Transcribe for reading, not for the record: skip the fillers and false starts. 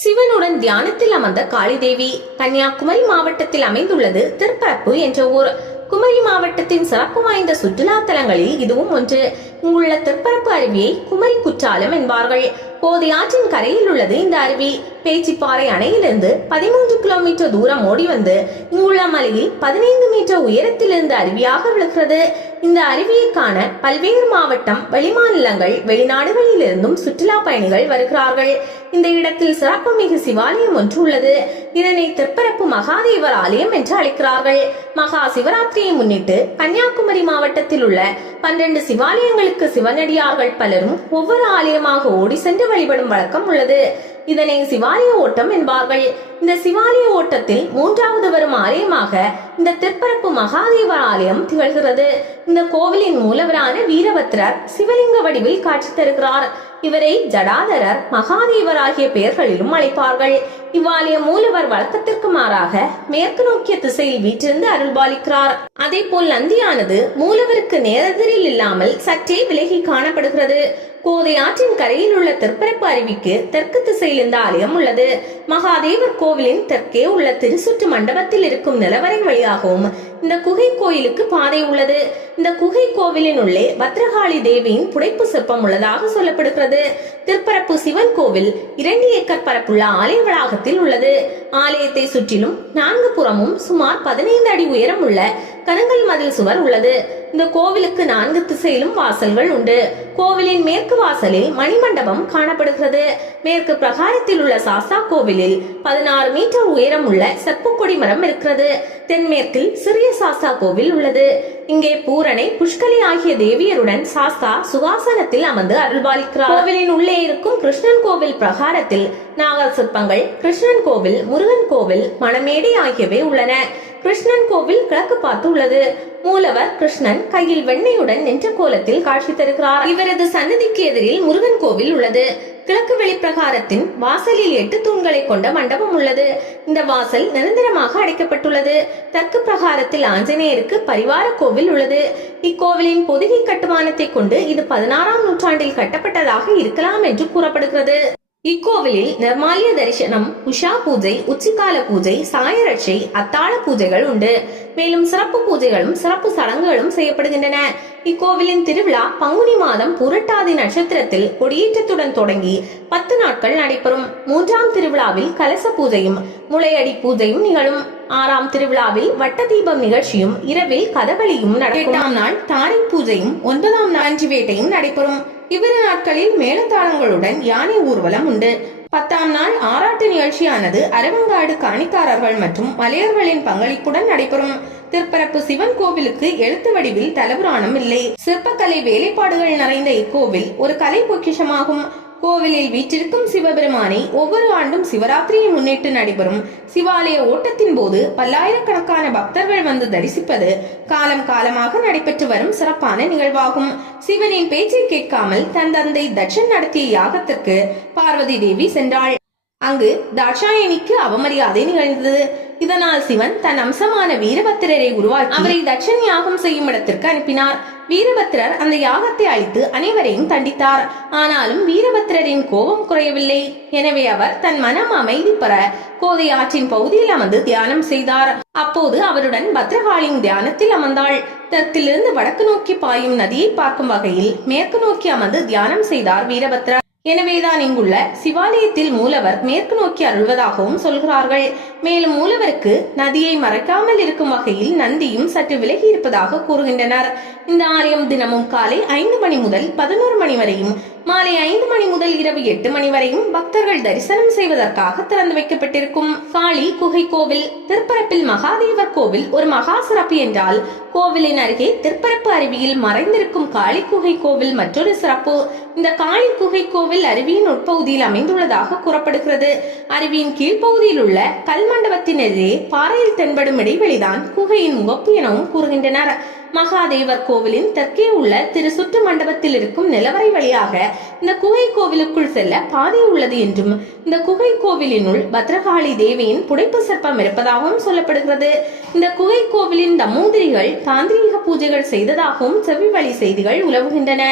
சிவனுடன் தியானத்தில் அமர்ந்த காளிதேவி. கன்னியாகுமரி மாவட்டத்தில் அமைந்துள்ளது திருப்பரப்பு என்ற ஊர். குமரி மாவட்டத்தின் சிறப்பு வாய்ந்த சுற்றுலா தலங்களில் இதுவும் ஒன்று. இங்குள்ள திருப்பரப்பு அருவியை குமரி குற்றாலம் என்பார்கள். கோதை ஆற்றின் கரையில் உள்ளது இந்த அருவி. பேச்சிப்பாறை அணையிலிருந்து 13 கிலோமீட்டர் தூரம் ஓடி வந்து இங்குள்ள மலையில் 15 மீட்டர் உயரத்திலிருந்து அருவியாக விழுகிறது. இந்த அருவியை காண பல்வேறு மாவட்டம், வெளிமாநிலங்கள், வெளிநாடுகளிலிருந்தும் சுற்றுலா பயணிகள் வருகிறார்கள். இந்த இடத்தில் சிறப்புமிகு சிவாலயம் ஒன்று உள்ளது. இதனை திருப்பரப்பு மகாதேவர் ஆலயம் என்று அழைக்கிறார்கள். மகா சிவராத்திரியை முன்னிட்டு கன்னியாகுமரி மாவட்டத்தில் உள்ள 12 சிவாலயங்களுக்கு சிவனடியார்கள் பலரும் ஒவ்வொரு ஆலயமாக ஓடி சென்று வழிபடும் வழக்கம் உள்ளது. இதனை சிவாலய ஓட்டம் என்பார்கள். இந்த சிவாலய ஓட்டத்தில் 3வது வரும் ஆலயமாக இந்த திருப்பரப்பு மகாதேவர் ஆலயம் திகழ்கிறது. இந்த கோவிலின் மூலவரான வீரபத்ரர் சிவலிங்க வடிவில் காட்சி தருகிறார். இவரை ஜடாதரர், மகாதேவர் ஆகிய பெயர்களிலும் அழைப்பார்கள். இவ்வாலய மூலவர் வழக்கத்திற்கு மாறாக மேற்கு நோக்கிய திசையில் வீற்றிருந்து அருள்பாலிக்கிறார். அதே போல் நந்தியானது மூலவருக்கு நேரெதிரில் இல்லாமல் சற்றே விலகி காணப்படுகிறது. கோதை ஆற்றின் கரையில் உள்ள திருப்பரப்பு அருவிக்கு தெற்கு திசையில் இந்த ஆலயம் உள்ளது. மகாதேவர் கோவிலின் தெற்கே உள்ள திருச்சுற்று மண்டபத்தில் இருக்கும் நிலவரை வழியாகவும் இந்த குகை கோயிலுக்கு பாதை உள்ளது. இந்த குகை கோவிலின் உள்ளே பத்ரகாளி தேவியின் புடைப்பு சிற்பம் உள்ளதாக சொல்லப்படுகிறது. திருப்பரப்பு சிவன் கோவில் 2 ஏக்கர் பரப்புள்ள ஆலய வளாகத்தில் உள்ளது. ஆலயத்தை சுற்றிலும் 4 புறமும் சுமார் 15 அடி உயரம் உள்ள கருங்கல் மதில் சுவர் உள்ளது. இந்த கோவிலுக்கு 4 திசையிலும் வாசல்கள் உண்டு. கோவிலின் மேற்கு வாசலில் மணிமண்டபம் காணப்படுகிறது. மேற்கு பிரகாரத்தில் உள்ள சாஸ்தா கோவிலில் 16 மீட்டர் உயரம் உள்ள செப்பு கொடி மரம் இருக்கிறது. தென்மேற்கில் சிறிய சாஸ்தா கோவில் உள்ளது. இங்கே பூரணை, புஷ்கலி ஆகிய தேவியருடன் சாஸ்தா சுகாசனத்தில் அமர்ந்து அருள்பாலிக்கிறார். கோவிலின் உள்ளே இருக்கும் கிருஷ்ணன் கோவில் பிரகாரத்தில் நாகர் சிற்பங்கள், கிருஷ்ணன் கோவில், முருகன் கோவில், மணமேடை ஆகியவை உள்ளன. கிருஷ்ணன் கோவில் கிழக்கு பார்த்து உள்ளது. மூலவர் கிருஷ்ணன் கையில் வெண்ணையுடன் நின்ற கோலத்தில் காட்சி தருகிறார். இவரது சன்னதிக்கு எதிரில் முருகன் கோவில் உள்ளது. கிழக்கு வெளிப்பிரகாரத்தின் வாசலில் 8 தூண்களை கொண்ட மண்டபம் உள்ளது. இந்த வாசல் நிரந்தரமாக அடைக்கப்பட்டுள்ளது. தெற்கு பிரகாரத்தில் ஆஞ்சநேயருக்கு பரிவார கோவில் உள்ளது. இக்கோவிலின் பொதிகை கட்டுமானத்தை கொண்டு இது 16ஆம் நூற்றாண்டில் கட்டப்பட்டதாக இருக்கலாம் என்று கூறப்படுகிறது. இக்கோவிலில் நிர்மால்ய தரிசனம், உஷா பூஜை, உச்சிக்கால பூஜை, சாயரட்சை, அத்தாள பூஜைகள் உண்டு. மேலும் சிறப்பு பூஜைகளும் சிறப்பு சடங்குகளும் செய்யப்படுகின்றன. இக்கோவிலின் திருவிழா பங்குனி மாதம் புரட்டாதி நட்சத்திரத்தில் கொடியேற்றத்துடன் தொடங்கி 10 நாட்கள் நடைபெறும். 3ஆம் திருவிழாவில் கலச பூஜையும் முளையடி பூஜையும் நிகழும். 6ஆம் திருவிழாவில் வட்ட தீபம் நிகழ்ச்சியும் இரவில் கதகளியும் நடக்கும். 8ஆம் நாள் தாரை பூஜையும் 9ஆம் நாள் அஞ்சு வேட்டையும் நடைபெறும். இவ்விரு நாட்களில் மேளதாளங்களுடன் யானை ஊர்வலம் உண்டு. 10ஆம் நாள் ஆராட்டு நிகழ்ச்சியானது அரவங்காடு காணிக்காரர்கள் மற்றும் மலையர்களின் பங்களிப்புடன் நடைபெறும். திருப்பரப்பு சிவன் கோவிலுக்கு எழுத்து வடிவில் தலபுராணம் இல்லை. சிற்பக்கலை வேலைப்பாடுகள் நிறைந்த இக்கோவில் ஒரு கலை பொக்கிஷமாகும். கோவிலில் வீற்றிருக்கும் சிவபெருமானை ஒவ்வொரு ஆண்டும் சிவராத்திரியை முன்னிட்டு நடைபெறும் சிவாலய ஓட்டத்தின் போது பல்லாயிரக்கணக்கான பக்தர்கள் வந்து தரிசிப்பது காலம் காலமாக நடைபெற்று வரும் சிறப்பான நிகழ்வாகும். சிவனின் பேச்சை கேட்காமல் தன் தந்தை தட்சன் நடத்திய யாகத்திற்கு பார்வதி தேவி சென்றாள். அங்கு தாட்சாயணிக்கு அவமரியாதை நிகழ்ந்தது. இதனால் சிவன் தன் அம்சமான வீரபத்திரரை உருவாக்கி அவரை தட்சன் யாகம் செய்யும் இடத்திற்கு அனுப்பினார். வீரபத்திரர் அந்த யாகத்தை அழித்து அனைவரையும் தண்டித்தார். ஆனாலும் வீரபத்திரரின் கோபம் குறையவில்லை. எனவே அவர் தன் மனம் அமைதி பெற கோதை ஆற்றின் பகுதியில் அமர்ந்து தியானம் செய்தார். அப்போது அவருடன் பத்ரகாளியின் தியானத்தில் அமர்ந்தாள். தெற்கிலிருந்து வடக்கு நோக்கி பாயும் நதியை பார்க்கும் வகையில் மேற்கு நோக்கி அமர்ந்து தியானம் செய்தார் வீரபத்திரர். எனவேதான் இங்குள்ள சிவாலயத்தில் மூலவர் மேற்கு நோக்கி அருள்வதாகவும் சொல்கிறார்கள். மேலும் மூலவருக்கு நதியை மறைக்காமல் இருக்கும் வகையில் நந்தியும் சற்று விலகி இருப்பதாக கூறுகின்றனர். இந்த ஆலயம் தினமும் காலை 5 மணி முதல் 11 மணி வரையும், மாலை 5 மணி முதல் இரவு 8 மணி வரையும் பக்தர்கள் தரிசனம் செய்வதற்காக திறந்து வைக்கப்பட்டிருக்கும். காளி குகை கோவில். திருப்பரப்பில் மகாதேவர் கோவில் ஒரு மகா சிறப்பு என்றால், கோவிலின் அருகே திருப்பரப்பு அருவியில் மறைந்திருக்கும் காளி குகை கோவில் மற்றொரு சிறப்பு. இந்த காளி குகை கோவில் அருவியின் உட்பகுதியில் அமைந்துள்ளதாக கூறப்படுகிறது. அருவியின் கீழ்ப்பகுதியில் உள்ள கல் மண்டபத்தின் எதிரே பாறையில் தென்படும் இடைவெளிதான் குகையின் முகப்பு எனவும் கூறுகின்றனர். மகாதேவர் கோவிலின் தெற்கே உள்ள திருச்சுற்று மண்டபத்தில் இருக்கும் நிலவரை வழியாக இந்த குகை கோவிலுக்குள் செல்ல பாதை உள்ளது என்றும், இந்த குகை கோவிலினுள் பத்ரகாளி தேவியின் புடைப்பு சிற்பம் இருப்பதாகவும் சொல்லப்படுகிறது. இந்த குகை கோவிலின் தமூதிரிகள் தாந்திரீக பூஜைகள் செய்ததாகவும் செவி வழி செய்திகள் உலவுகின்றன.